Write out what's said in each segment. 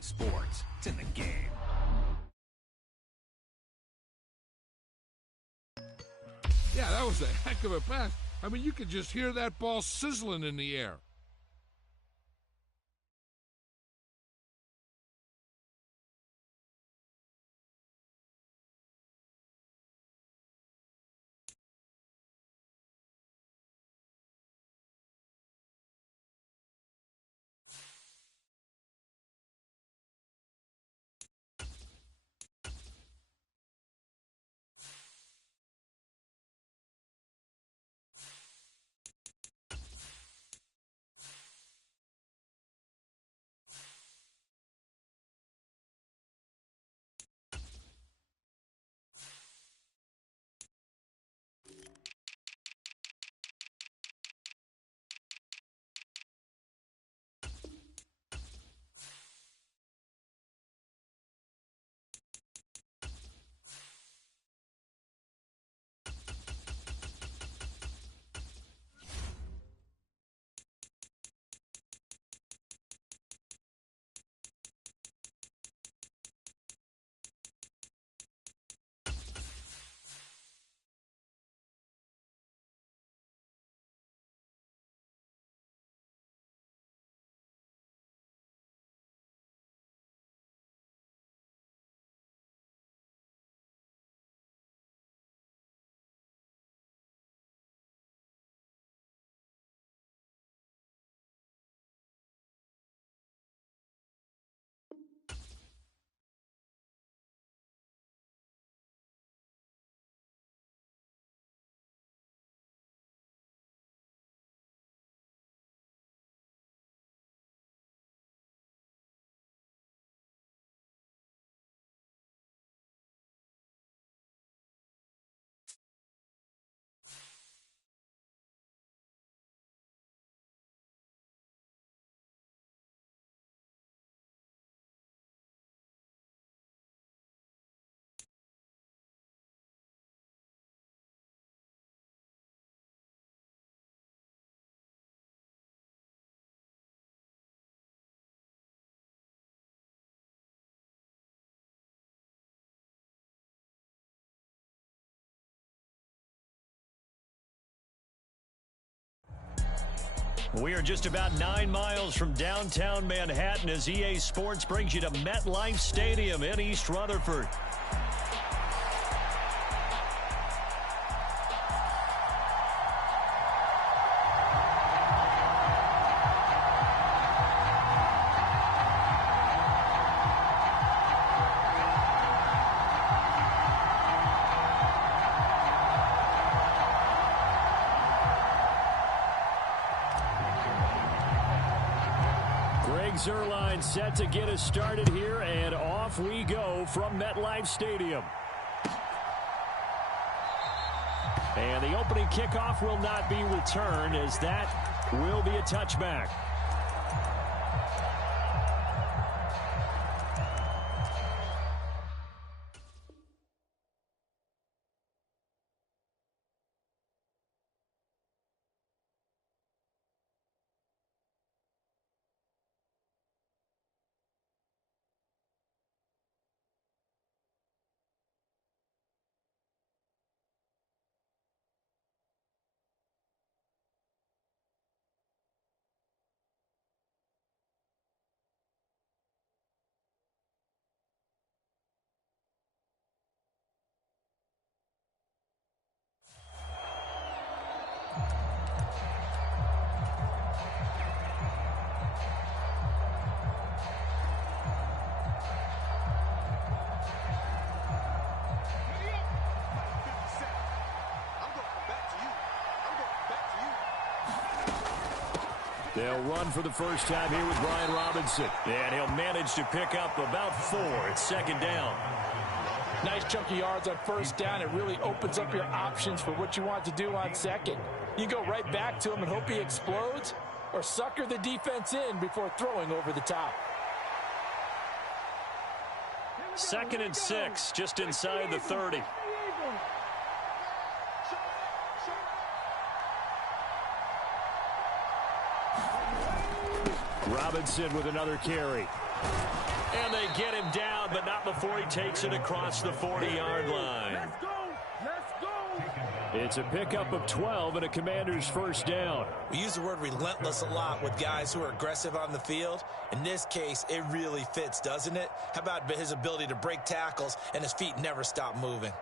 EA Sports. It's in the game. Yeah, that was a heck of a pass. I mean, you could just hear that ball sizzling in the air. We are just about 9 miles from downtown Manhattan as EA Sports brings you to MetLife Stadium in East Rutherford. Zerline set to get us started here, and off we go from MetLife Stadium. And the opening kickoff will not be returned, as that will be a touchback. They'll run for the first time here with Brian Robinson. And he'll manage to pick up about 4. It's second down. Nice chunky yards on first down. It really opens up your options for what you want to do on second. You go right back to him and hope he explodes, or sucker the defense in before throwing over the top. 2nd and 6, just inside the 30. Robinson with another carry. And they get him down, but not before he takes it across the 40-yard line. Let's go. Let's go. It's a pickup of 12 and a Commander's first down. We use the word relentless a lot with guys who are aggressive on the field. In this case, it really fits, doesn't it? How about his ability to break tackles and his feet never stop moving?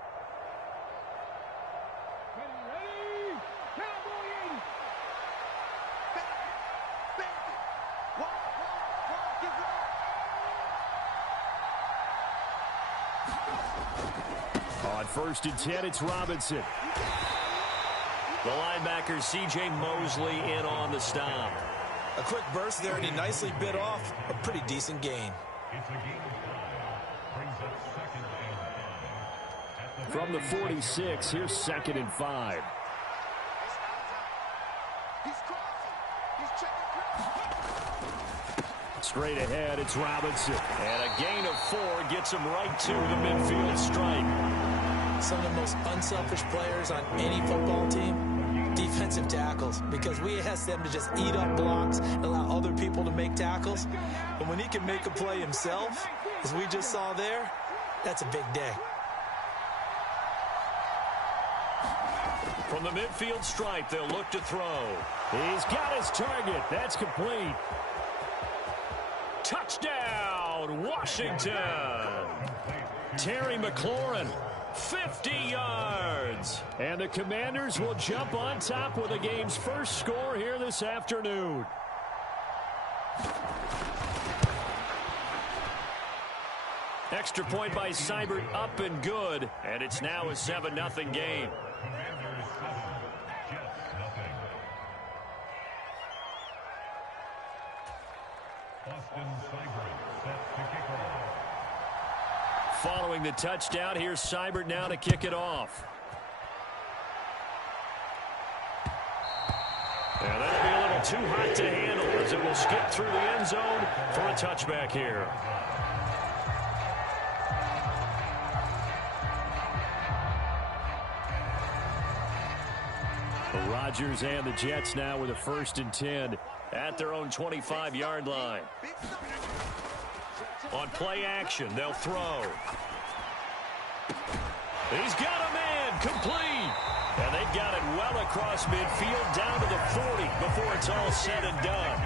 On 1st and 10, it's Robinson. The linebacker, C.J. Mosley, in on the stop. A quick burst there, and he nicely bit off a pretty decent gain. From the 46, here's 2nd and 5. Straight ahead, it's Robinson. And a gain of 4 gets him right to the midfield stripe. Some of the most unselfish players on any football team, defensive tackles, because we ask them to just eat up blocks and allow other people to make tackles. But when he can make a play himself, as we just saw there, that's a big day. From the midfield stripe, they'll look to throw. He's got his target. That's complete. Touchdown, Washington. Terry McLaurin, 50 yards. And the Commanders will jump on top with the game's first score here this afternoon. Extra point by Seibert, up and good. And it's now a 7-0 game. Following the touchdown, here's Seibert now to kick it off. And that'll be a little too hot to handle as it will skip through the end zone for a touchback here. The Rodgers and the Jets now with a 1st and 10 at their own 25-yard line. On play action, they'll throw. He's got a man, complete. And they've got it well across midfield down to the 40 before it's all said and done.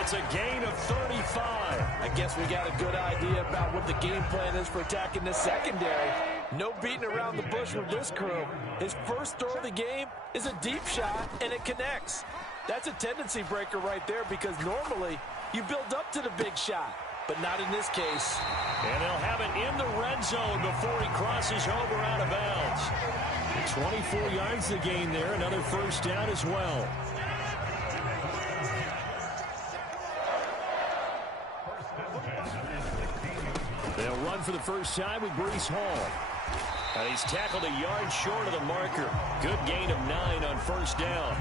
It's a gain of 35. I guess we got a good idea about what the game plan is for attacking the secondary. No beating around the bush with this crew. His first throw of the game is a deep shot, and it connects. That's a tendency breaker right there because normally you build up to the big shot, but not in this case. And they'll have it in the red zone before he crosses over out of bounds. 24 yards to gain there, another first down as well. They'll run for the first time with Breece Hall. And he's tackled a yard short of the marker. Good gain of 9 on first down.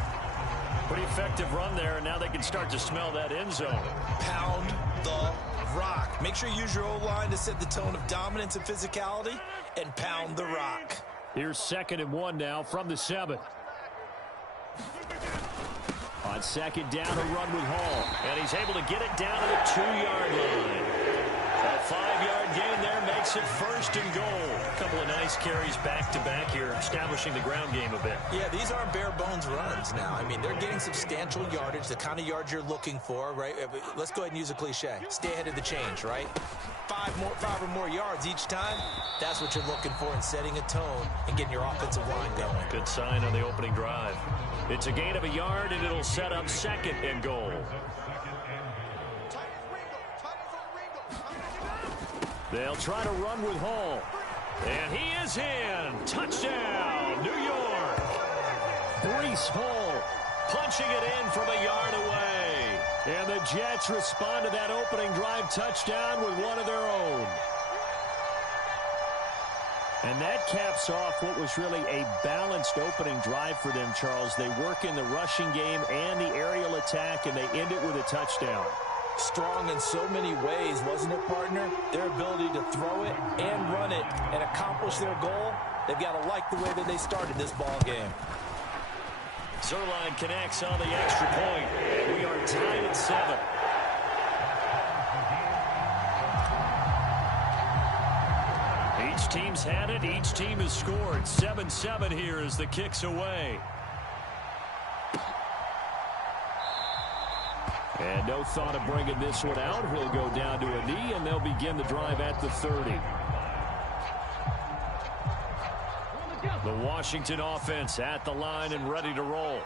Pretty effective run there, and now they can start to smell that end zone. Pound the rock. Make sure you use your O-line to set the tone of dominance and physicality, and pound the rock. Here's 2nd and 1 now from the 7. On 2nd down, a run with Hall. And he's able to get it down to the 2-yard line. A 5-yard gain there makes it 1st and goal. A couple of nice carries back-to-back here, establishing the ground game a bit. Yeah, these aren't bare-bones runs now. I mean, they're getting substantial yardage, the kind of yards you're looking for, right? Let's go ahead and use a cliche. Stay ahead of the change, right? 5 or more yards each time, that's what you're looking for in setting a tone and getting your offensive line going. Good sign on the opening drive. It's a gain of a yard, and it'll set up 2nd and goal. They'll try to run with Hall. And he is in. Touchdown, New York. Breece Hall punching it in from a yard away. And the Jets respond to that opening drive touchdown with one of their own. And that caps off what was really a balanced opening drive for them, Charles. They work in the rushing game and the aerial attack, and they end it with a touchdown. Strong in so many ways, wasn't it, partner? Their ability to throw it and run it and accomplish their goal, they've got to like the way that they started this ball game. Zerline connects on the extra point. We are tied at 7. teams had it. Each team has scored. 7-7 here as the kick's away. And no thought of bringing this one out. He'll go down to a knee, and they'll begin the drive at the 30. The Washington offense at the line and ready to roll.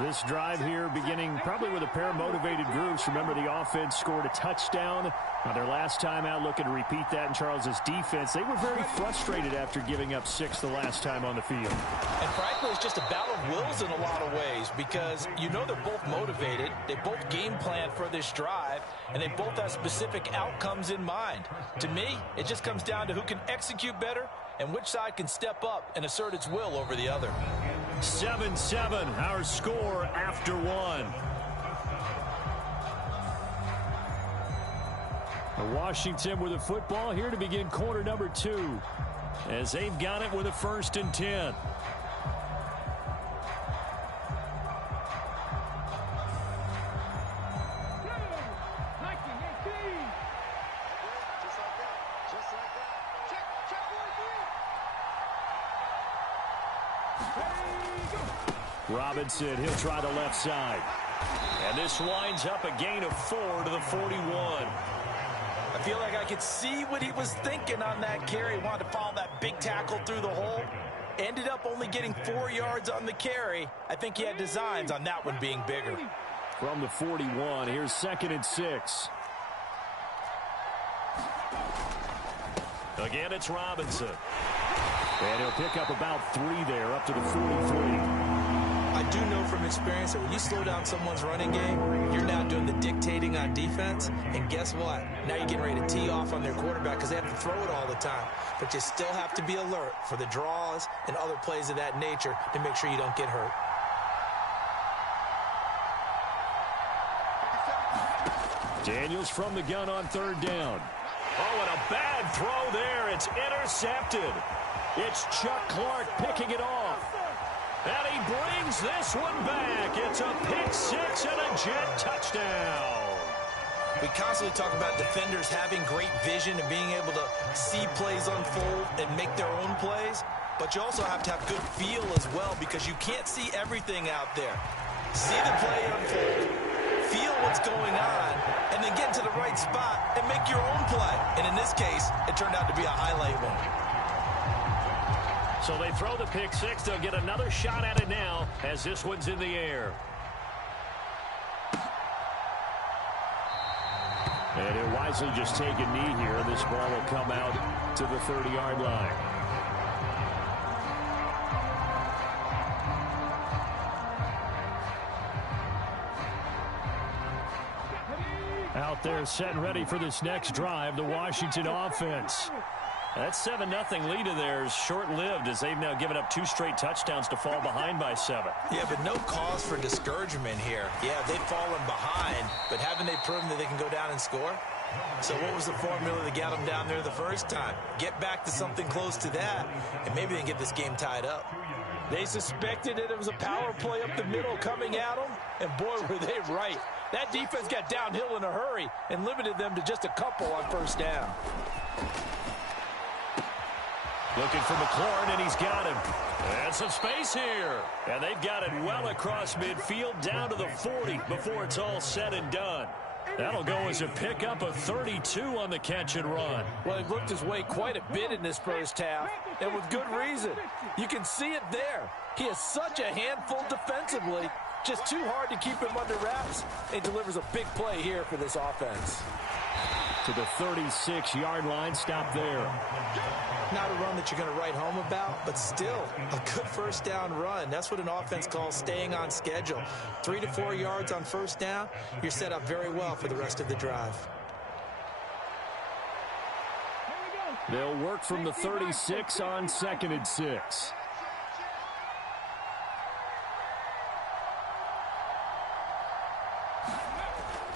This drive here beginning probably with a pair of motivated groups. Remember, the offense scored a touchdown on their last time out, looking to repeat that in Charles's defense. They were very frustrated after giving up 6 the last time on the field. And frankly, it's just a battle of wills in a lot of ways because you know they're both motivated. They both game plan for this drive, and they both have specific outcomes in mind. To me, it just comes down to who can execute better and which side can step up and assert its will over the other. 7-7, our score after 1. Washington with the football here to begin quarter number 2 as they've got it with a 1st and 10. Robinson, he'll try the left side. And this winds up a gain of 4 to the 41. I feel like I could see what he was thinking on that carry. He wanted to follow that big tackle through the hole. Ended up only getting 4 yards on the carry. I think he had designs on that one being bigger. From the 41, here's 2nd and 6. Again, it's Robinson. And he'll pick up about 3 there, up to the 43. I do know from experience that when you slow down someone's running game, you're now doing the dictating on defense. And guess what? Now you're getting ready to tee off on their quarterback because they have to throw it all the time. But you still have to be alert for the draws and other plays of that nature to make sure you don't get hurt. Daniels from the gun on 3rd down. Oh, and a bad throw there. It's intercepted. It's Chuck Clark picking it off. And he brings this one back. It's a pick 6 and a jet touchdown. We constantly talk about defenders having great vision and being able to see plays unfold and make their own plays. But you also have to have good feel as well because you can't see everything out there. See the play unfold, feel what's going on, and then get to the right spot and make your own play. And in this case, it turned out to be a highlight one. So they throw the pick 6. They'll get another shot at it now as this one's in the air. And he'll wisely just take a knee here. This ball will come out to the 30-yard line. Out there set and ready for this next drive, the Washington offense. That 7-0 lead of theirs short-lived as they've now given up 2 straight touchdowns to fall behind by 7. Yeah, but no cause for discouragement here. Yeah, they've fallen behind, but haven't they proven that they can go down and score? So what was the formula that got them down there the first time? Get back to something close to that, and maybe they can get this game tied up. They suspected that it was a power play up the middle coming at them, and boy, were they right. That defense got downhill in a hurry and limited them to just a couple on 1st down. Looking for McLaurin, and he's got him. And some space here. And they've got it well across midfield down to the 40 before it's all said and done. That'll go as a pickup of 32 on the catch and run. Well, he looked his way quite a bit in this first half, and with good reason. You can see it there. He is such a handful defensively. Just too hard to keep him under wraps. He delivers a big play here for this offense. To the 36-yard line, stop there. Not a run that you're going to write home about, but still a good 1st down run. That's what an offense calls staying on schedule. 3 to 4 yards on 1st down, you're set up very well for the rest of the drive. They'll work from the 36 on 2nd and 6.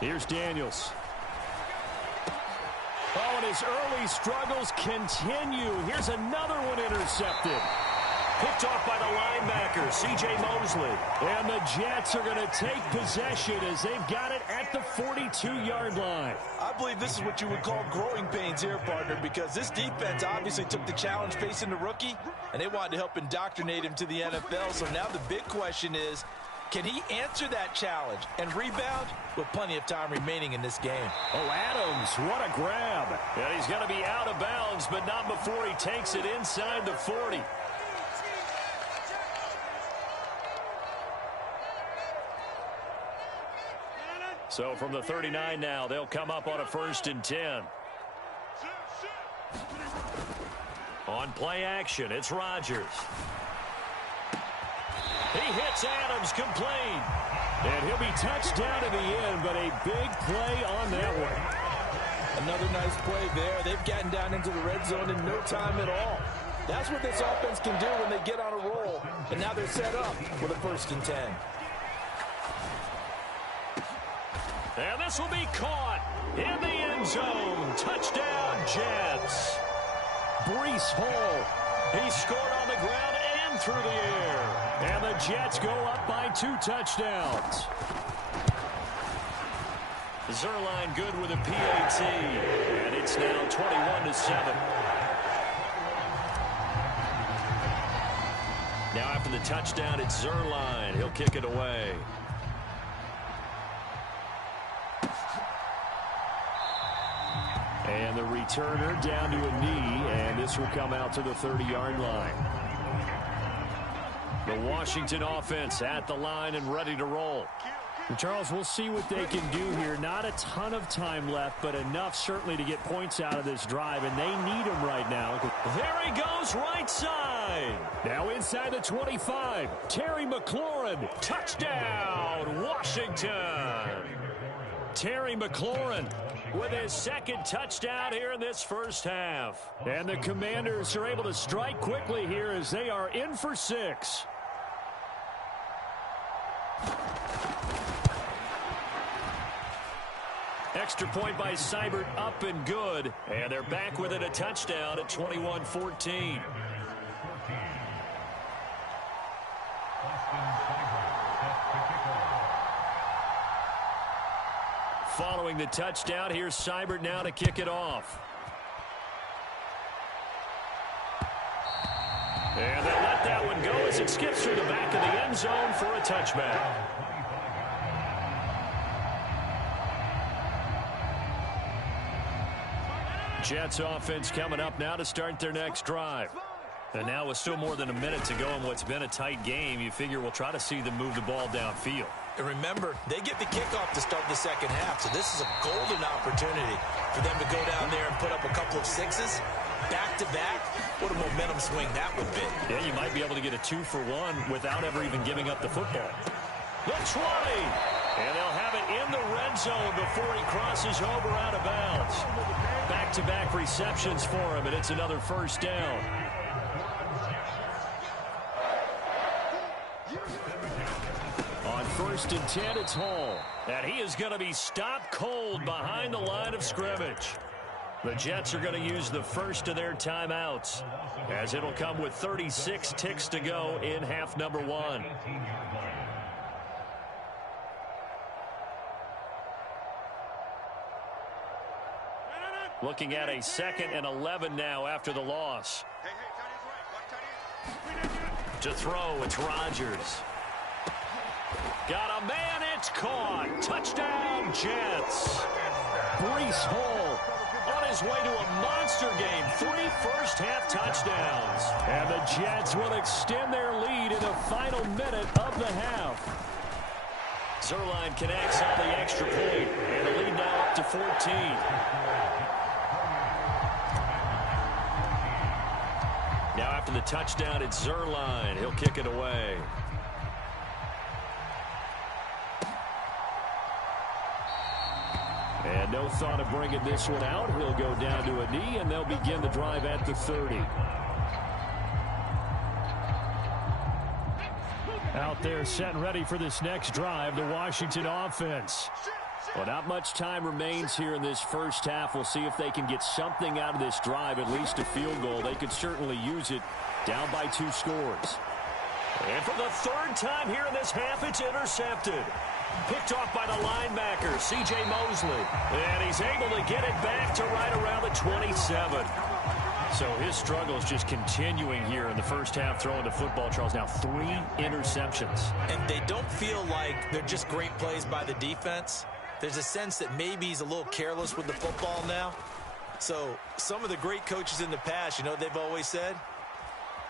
Here's Daniels. Oh, and his early struggles continue. Here's another one intercepted. Picked off by the linebacker, C.J. Mosley. And the Jets are going to take possession as they've got it at the 42-yard line. I believe this is what you would call growing pains here, partner, because this defense obviously took the challenge facing the rookie, and they wanted to help indoctrinate him to the NFL. So now the big question is, can he answer that challenge and rebound with plenty of time remaining in this game? Oh, Adams, what a grab. And he's going to be out of bounds, but not before he takes it inside the 40. So from the 39 now, they'll come up on a 1st and 10. On play action, it's Rodgers. He hits Adams complete. And he'll be touched down in the end, but a big play on that one. Another nice play there. They've gotten down into the red zone in no time at all. That's what this offense can do when they get on a roll. And now they're set up with a 1st and 10. And this will be caught in the end zone. Touchdown, Jets. Breece Hall. He scored on the ground and through the air. And the Jets go up by 2 touchdowns. Zerline good with a PAT. And it's now 21-7. Now after the touchdown, it's Zerline. He'll kick it away. And the returner down to a knee, and this will come out to the 30-yard line. The Washington offense at the line and ready to roll. Charles, we'll see what they can do here. Not a ton of time left, but enough certainly to get points out of this drive, and they need them right now. There he goes, right side. Now inside the 25. Terry McLaurin, touchdown, Washington. Terry McLaurin with his 2nd touchdown here in this first half. And the Commanders are able to strike quickly here as they are in for 6. Extra point by Seibert, up and good. And they're back within a touchdown at 21-14. Following the touchdown, here's Seibert now to kick it off. And they'll let that one go as it skips through the back of the end zone for a touchback. Jets offense coming up now to start their next drive. And now with still more than a minute to go in what's been a tight game, you figure we'll try to see them move the ball downfield. And remember, they get the kickoff to start the second half, so this is a golden opportunity for them to go down there and put up a couple of 6s back-to-back. What a momentum swing that would be. Yeah, you might be able to get a 2-for-1 without ever even giving up the football. The 20! And they'll have it in the red zone before he crosses over out of bounds. Back-to-back receptions for him, and it's another 1st down. On 1st and 10, it's Hall. And he is going to be stopped cold behind the line of scrimmage. The Jets are going to use the first of their timeouts, as it'll come with 36 ticks to go in half number 1. Looking at a 2nd and 11 now after the loss. To throw, it's Rodgers. Got a man, it's caught. Touchdown, Jets. Breece Hall on his way to a monster game. 3 first-half touchdowns. And the Jets will extend their lead in the final minute of the half. Zerline connects on the extra point. And the lead now up to 14. Now after the touchdown, it's Zerline. He'll kick it away. And no thought of bringing this one out. He'll go down to a knee, and they'll begin the drive at the 30. Out there set and ready for this next drive, the Washington offense. Well, not much time remains here in this first half. We'll see if they can get something out of this drive, at least a field goal. They could certainly use it Down by 2 scores. And for the third time here in this half, it's intercepted. Picked off by the linebacker, C.J. Mosley. And he's able to get it back to right around the 27. So his struggle is just continuing here in the first half throwing the football, Charles. Now 3 interceptions. And they don't feel like they're just great plays by the defense. There's a sense that maybe he's a little careless with the football now. So some of the great coaches in the past, you know, they've always said,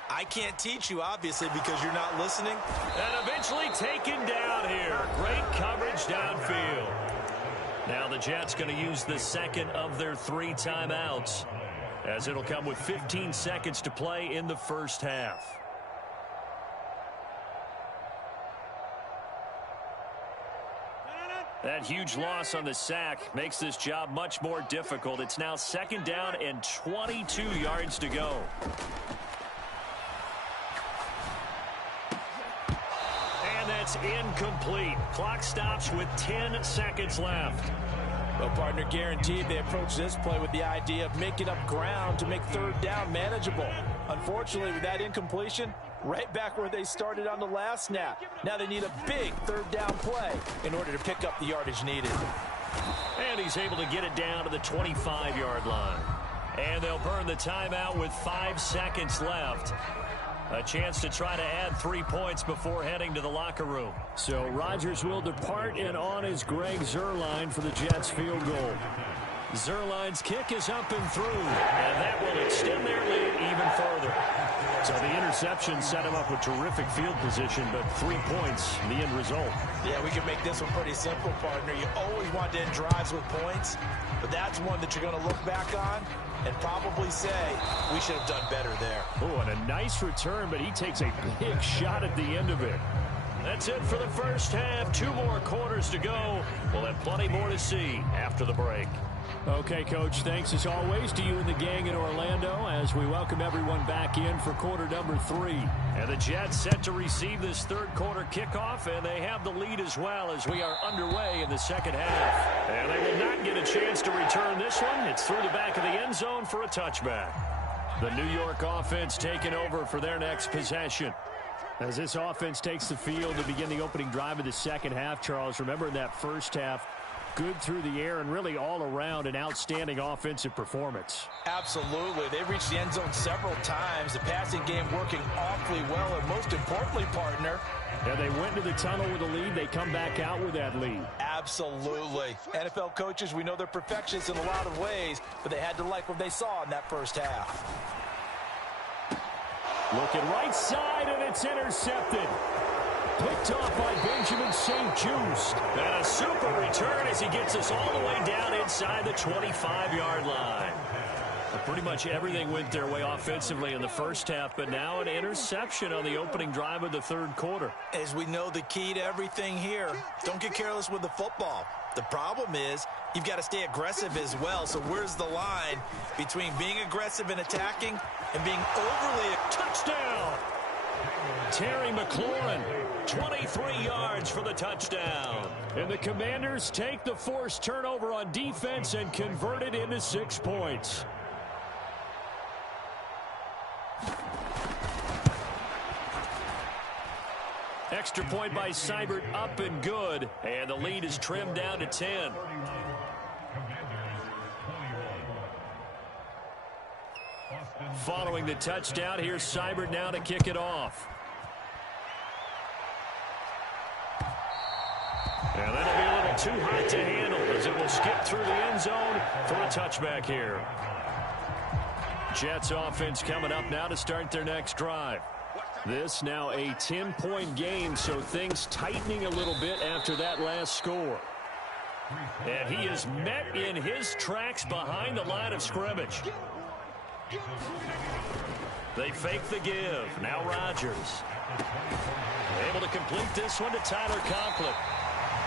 I can't teach you, obviously, because you're not listening. And eventually taken down here. Great coverage downfield. Now the Jets going to use the second of their 3 timeouts, as it'll come with 15 seconds to play in the first half. That huge loss on the sack makes this job much more difficult. It's now 2nd down and 22 yards to go. And that's incomplete. Clock stops with 10 seconds left. Well, partner, guaranteed they approach this play with the idea of making up ground to make 3rd down manageable. Unfortunately, with that incompletion, right back where they started on the last snap. Now they need a big 3rd down play in order to pick up the yardage needed. And he's able to get it down to the 25-yard line. And they'll burn the timeout with 5 seconds left. A chance to try to add 3 points before heading to the locker room. So Rodgers will depart, and on is Greg Zuerlein for the Jets field goal. Zuerlein's kick is up and through, and that will extend their lead even further. So the interception set him up with terrific field position, but 3 points, the end result. Yeah, we can make this one pretty simple, partner. You always want to end drives with points, but that's one that you're going to look back on and probably say, we should have done better there. Oh, and a nice return, but he takes a big shot at the end of it. That's it for the first half. 2 more quarters to go. We'll have plenty more to see after the break. Okay, Coach, thanks as always to you and the gang in Orlando as we welcome everyone back in for quarter number 3. And the Jets set to receive this 3rd quarter kickoff, and they have the lead as well as we are underway in the second half. And they will not get a chance to return this one. It's through the back of the end zone for a touchback. The New York offense taking over for their next possession. As this offense takes the field to begin the opening drive of the second half, Charles, remember in that first half, good through the air and really all around an outstanding offensive performance. Absolutely. They reached the end zone several times. The passing game working awfully well, and most importantly, partner. Yeah, they went to the tunnel with a lead. They come back out with that lead. Absolutely. NFL coaches, we know they're perfectionists in a lot of ways, but they had to like what they saw in that first half. Looking right side, and it's intercepted. Picked off by Benjamin St. Just. And a super return as he gets us all the way down inside the 25-yard line. Pretty much everything went their way offensively in the first half, but now an interception on the opening drive of the 3rd quarter. As we know, the key to everything here, don't get careless with the football. The problem is you've got to stay aggressive as well. So where's the line between being aggressive and attacking and being overly... Touchdown! Terry McLaurin, 23 yards for the touchdown. And the Commanders take the forced turnover on defense and convert it into 6 points. Extra point by Seibert, up and good. And the lead is trimmed down to 10. Following the touchdown, here's Seibert now to kick it off. And that'll be a little too hot to handle as it will skip through the end zone for a touchback here. Jets offense coming up now to start their next drive. This now a 10-point game, so things tightening a little bit after that last score. And he is met in his tracks behind the line of scrimmage. They fake the give. Now Rodgers. Able to complete this one to Tyler Conklin.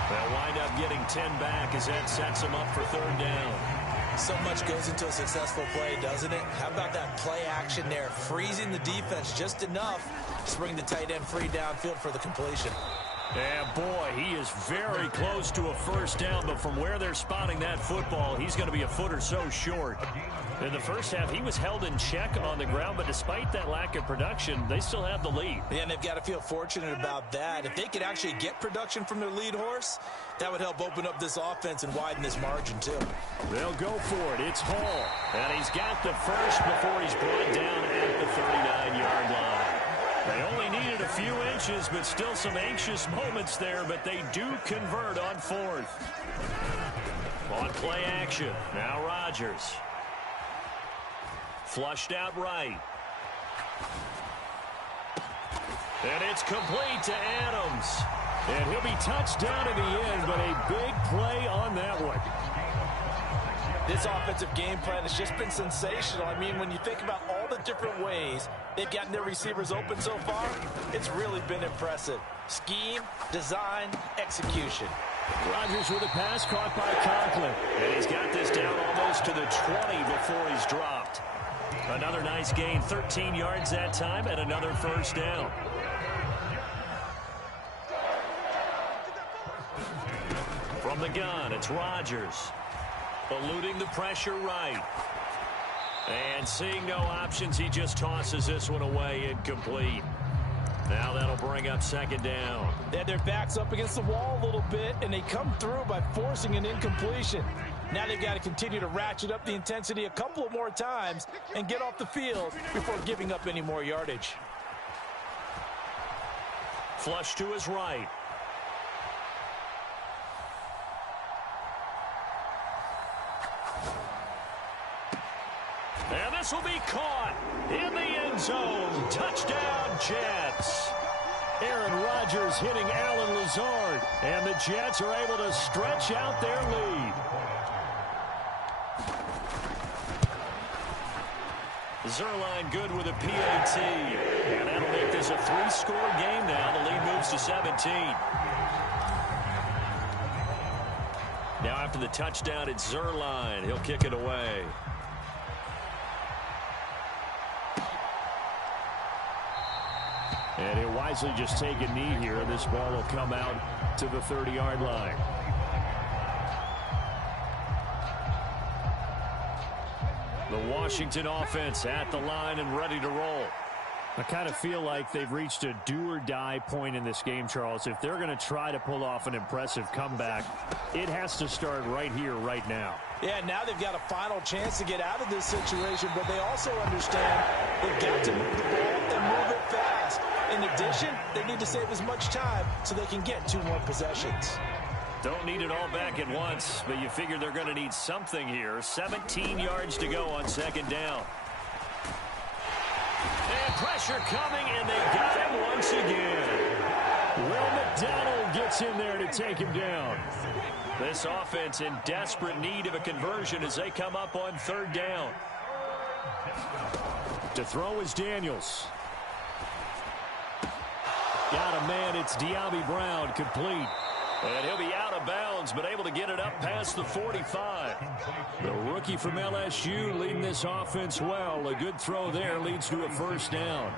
They'll wind up getting 10 back as that sets them up for 3rd down. So much goes into a successful play, doesn't it? How about that play action there? Freezing the defense just enough to bring the tight end free downfield for the completion. And boy, he is very close to a first down, but from where they're spotting that football, he's going to be a foot or so short. In the first half, he was held in check on the ground, but despite that lack of production, they still have the lead. Yeah, and they've got to feel fortunate about that. If they could actually get production from their lead horse, that would help open up this offense and widen this margin, too. They'll go for it. It's Hall, and he's got the first before he's brought down at the 39-yard line. They only needed a few inches, but still some anxious moments there, but they do convert on fourth. On play action, now Rodgers. Flushed out right. And it's complete to Adams. And he'll be touched down in the end, but a big play on that one. This offensive game plan has just been sensational. I mean, when you think about all the different ways they've gotten their receivers open so far, it's really been impressive. Scheme, design, execution. Rodgers with a pass caught by Conklin. And he's got this down almost to the 20 before he's dropped. Another nice gain, 13 yards that time, and another first down. From the gun, it's Rodgers. Eluding the pressure right. And seeing no options, he just tosses this one away, incomplete. Now that'll bring up second down. They had their backs up against the wall a little bit, and they come through by forcing an incompletion. Now they've got to continue to ratchet up the intensity a couple of more times and get off the field before giving up any more yardage. Flush to his right. And this will be caught in the end zone. Touchdown, Jets. Aaron Rodgers hitting Allen Lazard. And the Jets are able to stretch out their lead. Zerline good with a PAT. And that'll make this a 3-score game now. The lead moves to 17. Now after the touchdown, it's Zerline. He'll kick it away. And he'll wisely just take a knee here. This ball will come out to the 30-yard line. The Washington offense at the line and ready to roll. I kind of feel like they've reached a do-or-die point in this game, Charles. If they're going to try to pull off an impressive comeback, it has to start right here, right now. Yeah, now they've got a final chance to get out of this situation, but they also understand they've got to move the ball and move it fast. In addition, they need to save as much time so they can get 2 more possessions. Don't need it all back at once, but you figure they're going to need something here. 17 yards to go on second down. And pressure coming, and they got him once again. Will McDonald gets in there to take him down. This offense in desperate need of a conversion as they come up on third down. To throw is Daniels. Got a man, it's De'Ami Brown, complete. And he'll be out of bounds, but able to get it up past the 45. The rookie from LSU leading this offense well. A good throw there leads to a first down.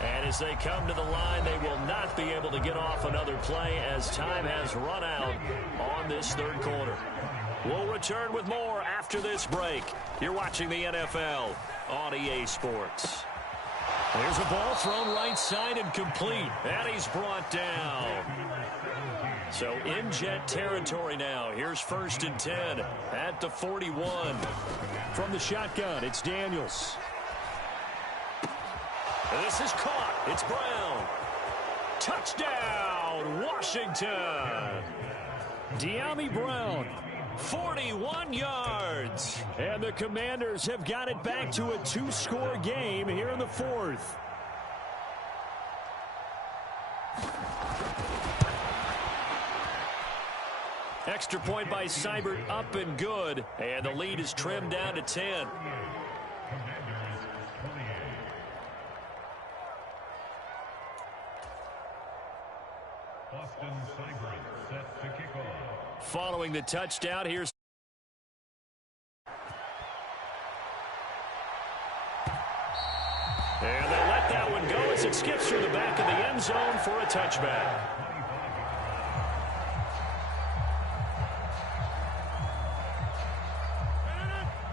And as they come to the line, they will not be able to get off another play as time has run out on this third quarter. We'll return with more after this break. You're watching the NFL on EA Sports. There's a ball thrown right side and complete. And he's brought down. So in Jet territory now. Here's 1st and 10 at the 41. From the shotgun, it's Daniels. This is caught. It's Brown. Touchdown, Washington. De'Ami Brown. 41 yards. And the Commanders have got it back to a 2-score game here in the 4th. Extra point by Seibert, up and good. And the lead is trimmed down to 10. Set to kick off. Following the touchdown, here's as it skips through the back of the end zone for a touchback.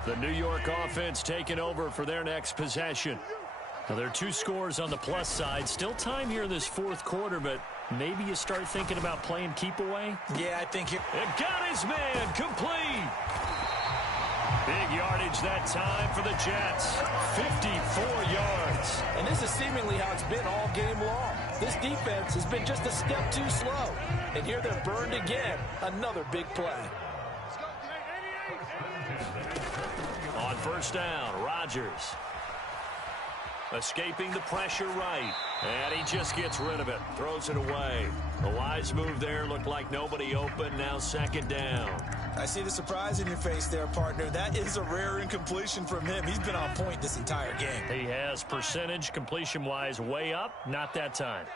The New York offense taking over for their next possession. Now, there are 2 scores on the plus side. Still time here in this fourth quarter, but maybe you start thinking about playing keep away? Yeah, I think you... It got his man complete. Big yardage that time for the Jets. 54 yards. And this is seemingly how it's been all game long. This defense has been just a step too slow. And here they're burned again. Another big play. On first down, Rodgers. Escaping the pressure right. And he just gets rid of it. Throws it away. A wise move there. Looked like nobody open. Now second down. I see the surprise in your face there, partner. That is a rare incompletion from him. He's been on point this entire game. He has percentage completion-wise way up. Not that time.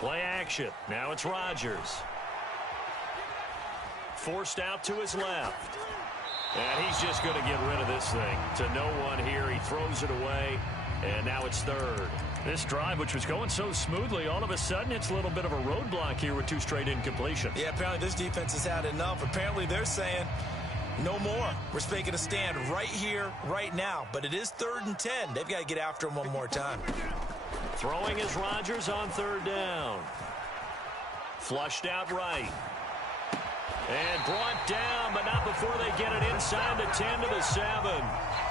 Play action. Now it's Rodgers. Forced out to his left. And he's just going to get rid of this thing. To no one here. He throws it away. And now it's third. This drive, which was going so smoothly, all of a sudden it's a little bit of a roadblock here with 2 straight incompletions. Yeah, apparently this defense has had enough. Apparently they're saying no more. We're making a stand right here, right now. But it is 3rd and 10. They've got to get after him one more time. Throwing is Rodgers on third down. Flushed out right. And brought down, but not before they get it inside the 10 to the 7.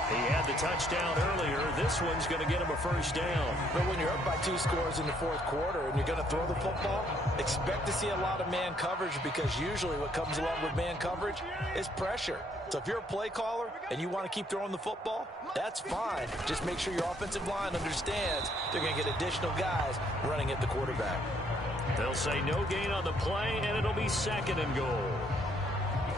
He had the touchdown earlier. This one's going to get him a first down. But when you're up by 2 scores in the fourth quarter and you're going to throw the football, expect to see a lot of man coverage, because usually what comes along with man coverage is pressure. So if you're a play caller and you want to keep throwing the football, that's fine. Just make sure your offensive line understands they're going to get additional guys running at the quarterback. They'll say no gain on the play, and it'll be second and goal.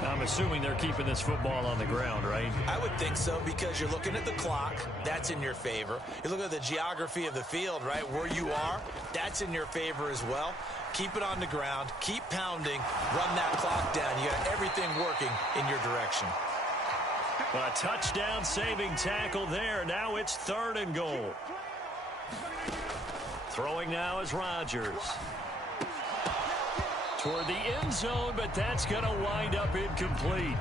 I'm assuming they're keeping this football on the ground, right? I would think so, because you're looking at the clock. That's in your favor. You look at the geography of the field, right? Where you are, that's in your favor as well. Keep it on the ground. Keep pounding. Run that clock down. You got everything working in your direction. A touchdown-saving tackle there. Now it's third and goal. Throwing now is Rodgers. Toward the end zone, but that's going to wind up incomplete.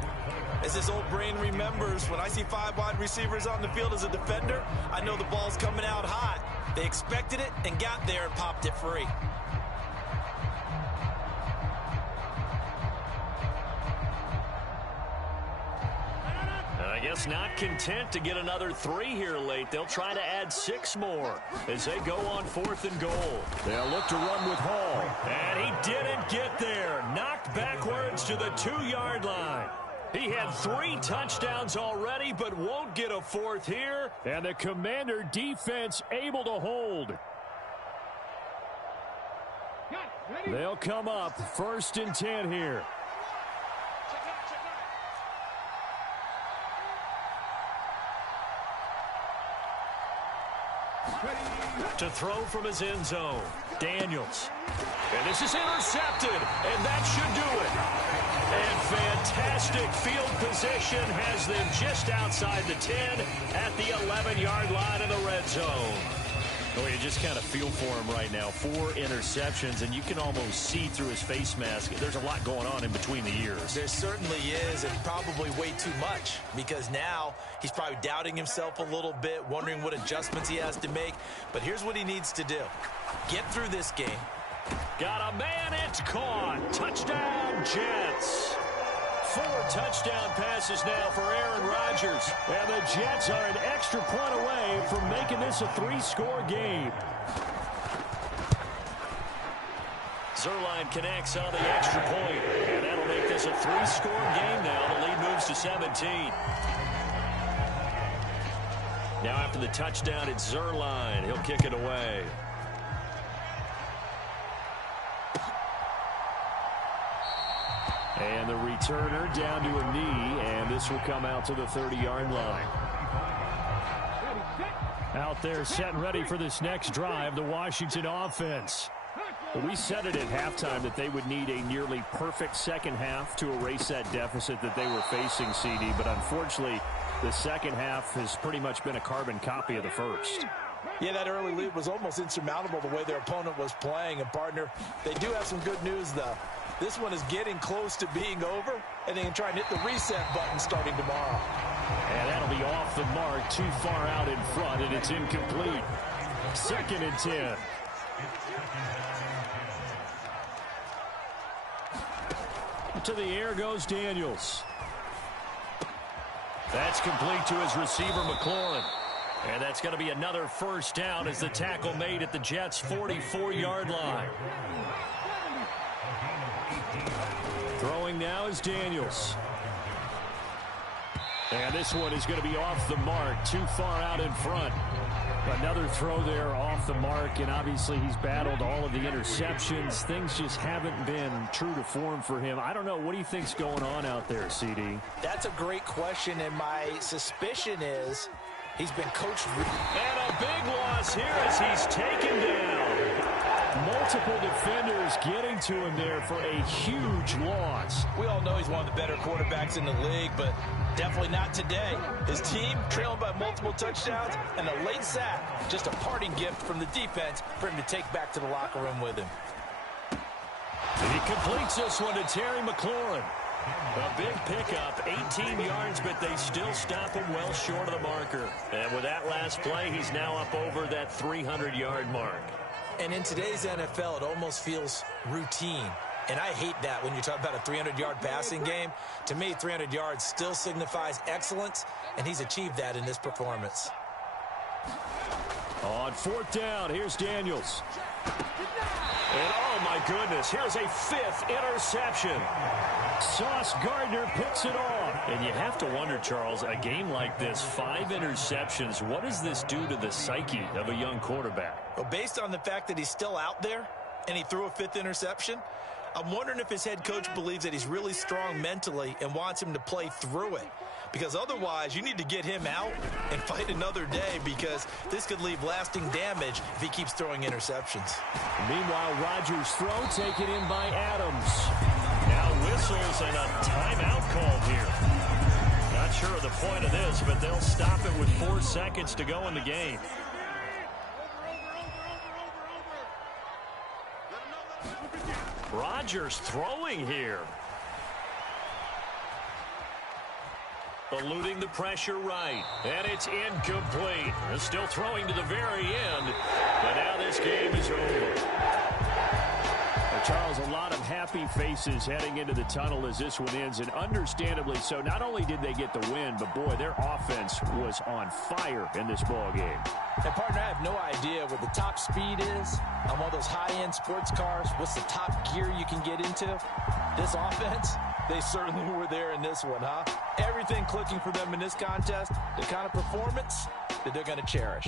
As this old brain remembers, when I see 5 wide receivers on the field as a defender, I know the ball's coming out hot. They expected it and got there and popped it free. I guess not content to get another 3 here late. They'll try to add 6 more as they go on 4th and goal. They'll look to run with Hall. And he didn't get there. Knocked backwards to the 2-yard line. He had 3 touchdowns already, but won't get a 4th here. And the Commander defense able to hold. They'll come up 1st and 10 here. To throw from his end zone, Daniels. And this is intercepted, and that should do it. And fantastic field position has them just outside the 10 at the 11-yard line in the red zone. Oh, you just kind of feel for him right now. 4 interceptions, and you can almost see through his face mask. There's a lot going on in between the ears. There certainly is, and probably way too much, because now he's probably doubting himself a little bit, wondering what adjustments he has to make. But here's what he needs to do. Get through this game. Got a man, it's caught. Touchdown, Jets. 4 touchdown passes now for Aaron Rodgers. And the Jets are an extra point away from making this a 3-score game. Zerline connects on the extra point. And that'll make this a 3-score game now. The lead moves to 17. Now after the touchdown, it's Zerline. He'll kick it away. And the returner down to a knee, and this will come out to the 30-yard line. Out there set and ready for this next drive, the Washington offense. Well, we said it at halftime that they would need a nearly perfect second half to erase that deficit that they were facing, CD, but unfortunately, the second half has pretty much been a carbon copy of the first. Yeah, that early lead was almost insurmountable the way their opponent was playing. And, partner, they do have some good news, though. This one is getting close to being over, and they can try and hit the reset button starting tomorrow. And that'll be off the mark, too far out in front, and it's incomplete. 2nd and 10. To the air goes Daniels. That's complete to his receiver, McLaurin. And that's going to be another first down as the tackle made at the Jets' 44-yard line. Throwing now is Daniels. And this one is going to be off the mark, too far out in front. Another throw there off the mark, and obviously he's battled all of the interceptions. Things just haven't been true to form for him. I don't know. What do you think's going on out there, CD? That's a great question, and my suspicion is he's been coached. And a big loss here as he's taken down. Multiple defenders getting to him there for a huge loss. We all know he's one of the better quarterbacks in the league, but definitely not today. His team trailing by multiple touchdowns and a late sack. Just a parting gift from the defense for him to take back to the locker room with him. He completes this one to Terry McLaurin. A big pickup, 18 yards, but they still stop him well short of the marker. And with that last play, he's now up over that 300-yard mark. And in today's NFL, it almost feels routine. And I hate that when you talk about a 300-yard passing game. To me, 300 yards still signifies excellence, and he's achieved that in this performance. On 4th down, here's Daniels. And oh my goodness, here's a 5th interception. Sauce Gardner picks it off. And you have to wonder, Charles, a game like this, 5 interceptions, what does this do to the psyche of a young quarterback? Well, based on the fact that he's still out there and he threw a 5th interception, I'm wondering if his head coach believes that he's really strong mentally and wants him to play through it. Because otherwise, you need to get him out and fight another day, because this could leave lasting damage if he keeps throwing interceptions. Meanwhile, Rodgers' throw taken in by Adams. Now whistles and a timeout called here. Not sure of the point of this, but they'll stop it with 4 seconds to go in the game. Rodgers throwing here. Eluding the pressure right. And it's incomplete. They're still throwing to the very end. But now this game is over. Charles, a lot of happy faces heading into the tunnel as this one ends, and understandably so. Not only did they get the win, but boy, their offense was on fire in this ball game. And partner, I have no idea what the top speed is on one of those high-end sports cars. What's the top gear you can get into? This offense, they certainly were there in this one, huh? Everything clicking for them in this contest, the kind of performance that they're going to cherish.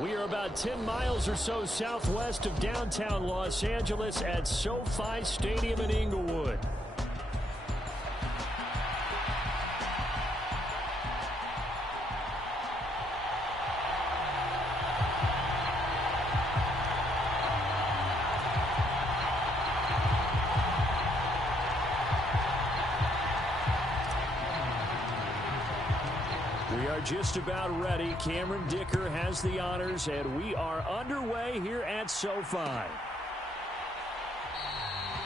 We are about 10 miles or so southwest of downtown Los Angeles at SoFi Stadium in Inglewood. We are just about ready. Cameron Dicker has the honors, and we are underway here at SoFi.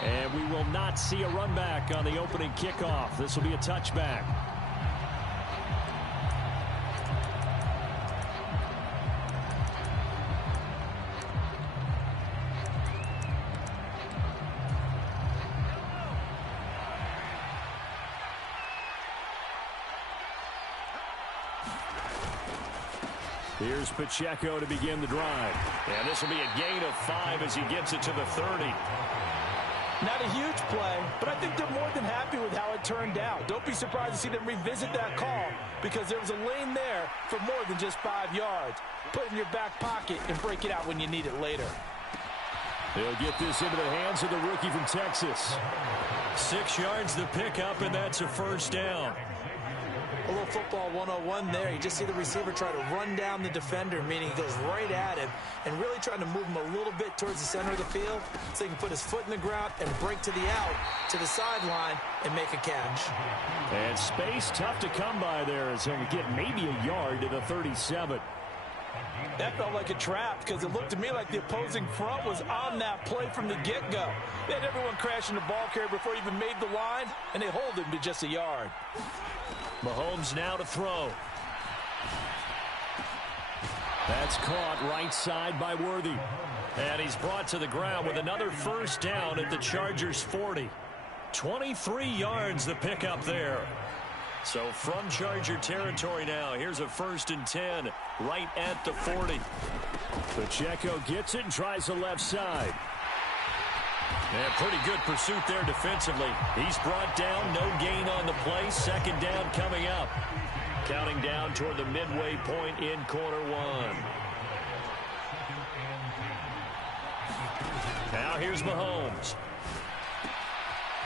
And we will not see a run back on the opening kickoff. This will be a touchback. Here's Pacheco to begin the drive. And this will be a gain of 5 as he gets it to the 30. Not a huge play, but I think they're more than happy with how it turned out. Don't be surprised to see them revisit that call because there was a lane there for more than just 5 yards. Put it in your back pocket and break it out when you need it later. They'll get this into the hands of the rookie from Texas. 6 yards the pickup, and that's a first down. A little football 101 there. You just see the receiver try to run down the defender, meaning he goes right at him and really trying to move him a little bit towards the center of the field so he can put his foot in the ground and break to the out, to the sideline, and make a catch. And space tough to come by there as he'll get maybe a yard to the 37. That felt like a trap because it looked to me like the opposing front was on that play from the get-go. They had everyone crashing the ball carrier before he even made the line, and they hold him to just a yard. Mahomes now to throw. That's caught right side by Worthy. And he's brought to the ground with another first down at the Chargers' 40. 23 yards the pickup there. So from Charger territory now, here's a 1st and 10 right at the 40. Pacheco gets it and tries the left side. And pretty good pursuit there defensively. He's brought down, no gain on the play. 2nd down coming up. Counting down toward the midway point in quarter 1. Now here's Mahomes.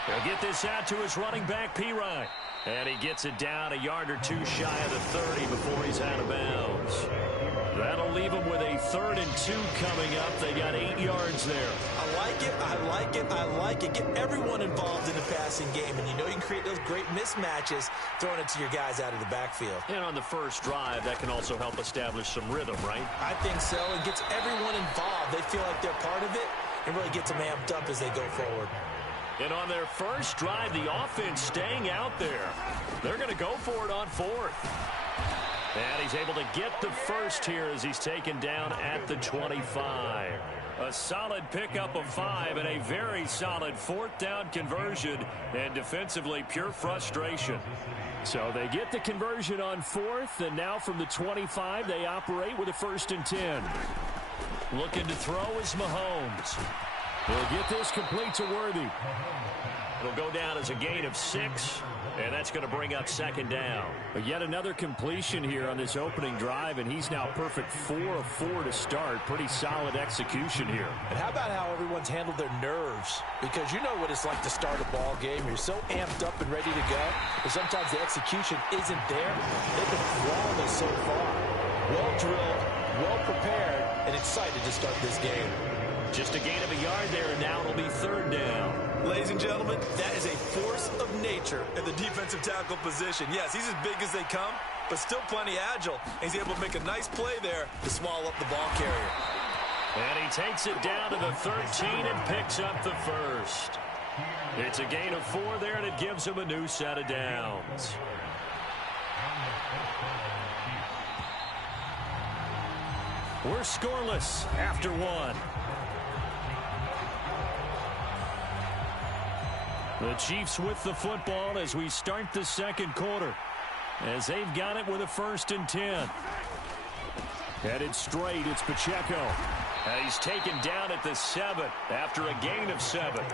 He'll get this out to his running back, P-Ryan. And he gets it down a yard or 2 shy of the 30 before he's out of bounds. That'll leave him with a 3rd and 2 coming up. They got 8 yards there. I like it, I like it, I like it. Get everyone involved in the passing game, and you know you can create those great mismatches throwing it to your guys out of the backfield. And on the first drive, that can also help establish some rhythm, right? I think so. It gets everyone involved. They feel like they're part of it and really gets them amped up as they go forward. And on their first drive, the offense staying out there. They're going to go for it on 4th. And he's able to get the first here as he's taken down at the 25. A solid pickup of 5 and a very solid 4th down conversion. And defensively, pure frustration. So they get the conversion on 4th, and now from the 25, they operate with a 1st and 10. Looking to throw is Mahomes. He'll get this complete to Worthy. It'll go down as a gain of 6, and that's going to bring up 2nd down. But yet another completion here on this opening drive, and he's now perfect 4 of 4 to start. Pretty solid execution here. And how about how everyone's handled their nerves? Because you know what it's like to start a ball game. You're so amped up and ready to go, but sometimes the execution isn't there. They've been flawless so far. Well drilled, well prepared, and excited to start this game. Just a gain of a yard there, and now it'll be 3rd down. Ladies and gentlemen, that is a force of nature at the defensive tackle position. Yes, he's as big as they come, but still plenty agile. And he's able to make a nice play there to swallow up the ball carrier. And he takes it down to the 13 and picks up the 1st. It's a gain of 4 there, and it gives him a new set of downs. We're scoreless after 1. The Chiefs with the football as we start the 2nd quarter. As they've got it with a 1st and 10. Headed straight, it's Pacheco. And he's taken down at the 7 after a gain of 7.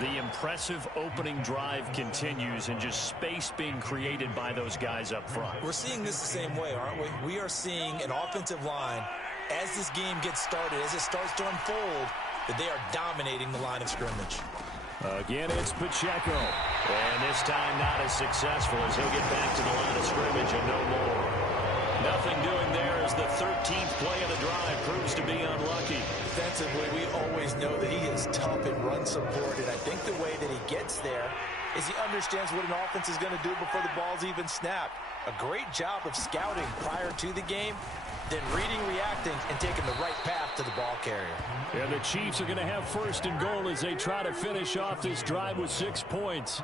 The impressive opening drive continues and just space being created by those guys up front. We're seeing this the same way, aren't we? We are seeing an offensive line as this game gets started, as it starts to unfold, that they are dominating the line of scrimmage. Again, it's Pacheco. And this time not as successful as he'll get back to the line of scrimmage and no more. Nothing doing there as the 13th play of the drive proves to be unlucky. Defensively, we always know that he is tough in run support, and I think the way that he gets there is he understands what an offense is going to do before the ball's even snapped. A great job of scouting prior to the game, then reading, reacting, and taking the right path to the ball carrier. And the Chiefs are going to have first and goal as they try to finish off this drive with 6 points.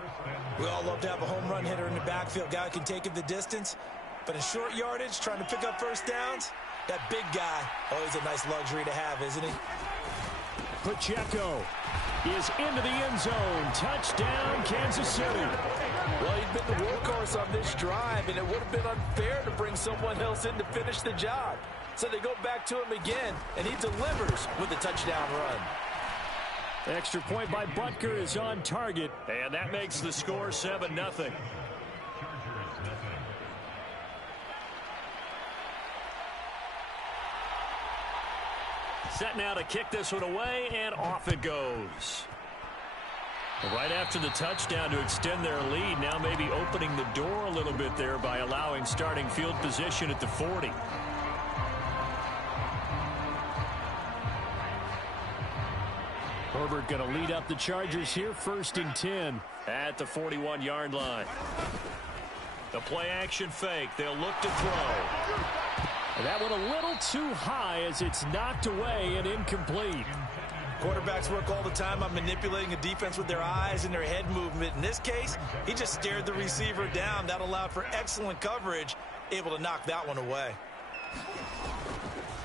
We all love to have a home run hitter in the backfield, guy who can take it the distance. But in short yardage, trying to pick up first downs, that big guy, always a nice luxury to have, isn't he? Pacheco is into the end zone. Touchdown, Kansas City. Well, he'd been the workhorse on this drive, and it would have been unfair to bring someone else in to finish the job. So they go back to him again, and he delivers with a touchdown run. Extra point by Butker is on target, and that makes the score 7-0. Set now to kick this one away, and off it goes. Right after the touchdown to extend their lead, now maybe opening the door a little bit there by allowing starting field position at the 40. Herbert going to lead up the Chargers here, 1st and 10 at the 41-yard line. The play action fake. They'll look to throw. That one a little too high as it's knocked away and incomplete. Quarterbacks work all the time on manipulating a defense with their eyes and their head movement. In this case, he just stared the receiver down. That allowed for excellent coverage, able to knock that one away.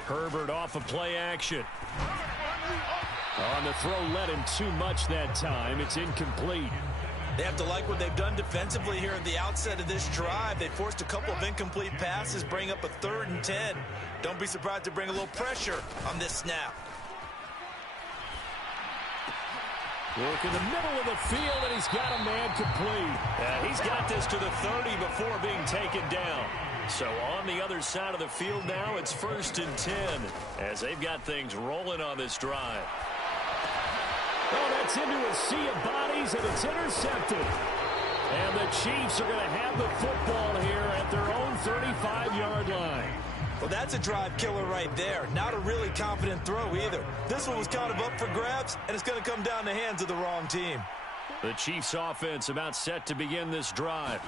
Herbert off of play action. On the throw, led him too much that time. It's incomplete. They have to like what they've done defensively here at the outset of this drive. They forced a couple of incomplete passes, bring up a 3rd and 10. Don't be surprised to bring a little pressure on this snap. Work in the middle of the field, and he's got a man complete. He's got this to the 30 before being taken down. So on the other side of the field now, it's 1st and 10 as they've got things rolling on this drive. Oh, that's into a sea of bodies, and it's intercepted. And the Chiefs are going to have the football here at their own 35-yard line. Well, that's a drive killer right there. Not a really confident throw either. This one was kind of up for grabs, and it's going to come down the hands of the wrong team. The Chiefs offense about set to begin this drive.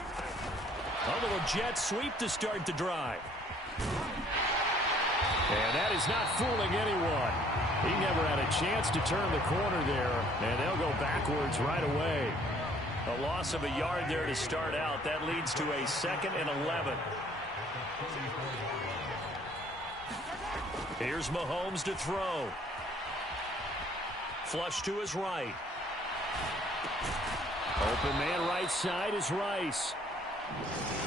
A little jet sweep to start the drive. And that is not fooling anyone. He never had a chance to turn the corner there, and they'll go backwards right away. A loss of a yard there to start out. That leads to a 2nd and 11. Here's Mahomes to throw. Flush to his right. Open man right side is Rice.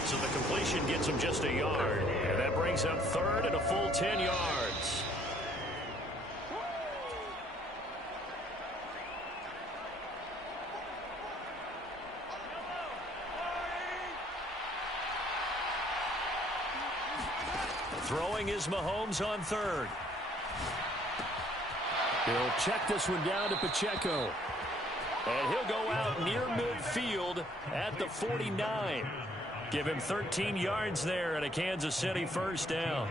So the completion gets him just a yard. And that brings up 3rd and a full 10 yards. Throwing is Mahomes on 3rd. He'll check this one down to Pacheco. And he'll go out near midfield at the 49. Give him 13 yards there and a Kansas City 1st down.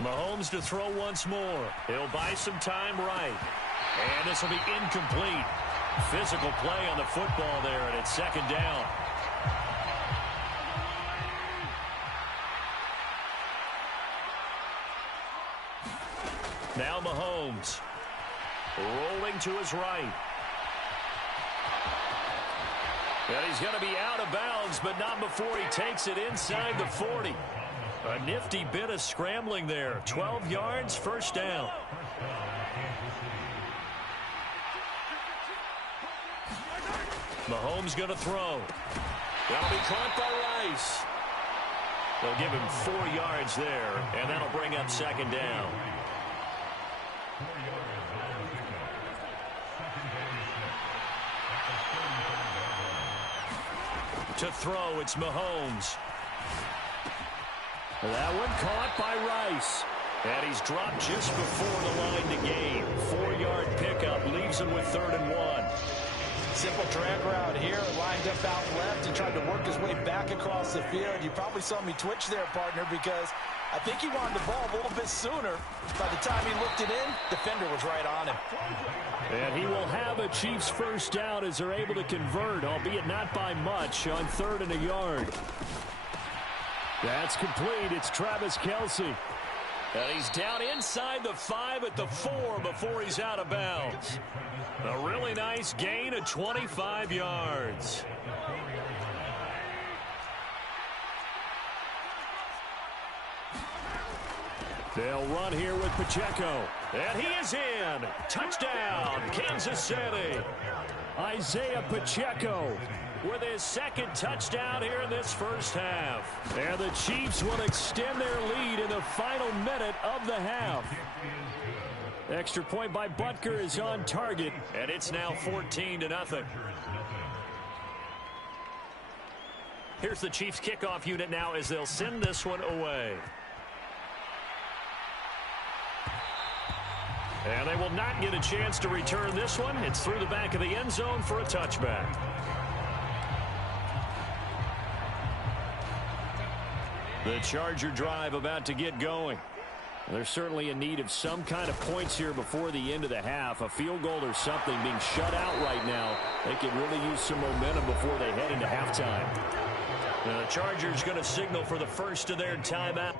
Mahomes to throw once more. He'll buy some time right. And this will be incomplete. Physical play on the football there, and it's 2nd down. Now Mahomes rolling to his right. And he's going to be out of bounds, but not before he takes it inside the 40. A nifty bit of scrambling there. 12 yards, 1st down. Mahomes going to throw. That'll be caught by Rice. They'll give him 4 yards there, and that'll bring up 2nd down. To throw, it's Mahomes. That one caught by Rice. And he's dropped just before the line to gain. 4-yard pickup leaves him with 3rd and 1. Simple drag route here, lined up out left and tried to work his way back across the field. You probably saw me twitch there, partner, because I think he wanted the ball a little bit sooner. By the time he looked it in, defender was right on him. And he will have a Chiefs first down as they're able to convert, albeit not by much, on 3rd and a yard. That's complete. It's Travis Kelce. And he's down inside the 5 at the 4 before he's out of bounds. A really nice gain of 25 yards. They'll run here with Pacheco. And he is in. Touchdown, Kansas City. Isaiah Pacheco with his 2nd touchdown here in this first half. And the Chiefs will extend their lead in the final minute of the half. Extra point by Butker is on target, and it's now 14-0. Here's the Chiefs kickoff unit now as they'll send this one away. And they will not get a chance to return this one. It's through the back of the end zone for a touchback. The Charger drive about to get going. They're certainly in need of some kind of points here before the end of the half. A field goal or something, being shut out right now. They could really use some momentum before they head into halftime. The Chargers going to signal for the first of their timeout.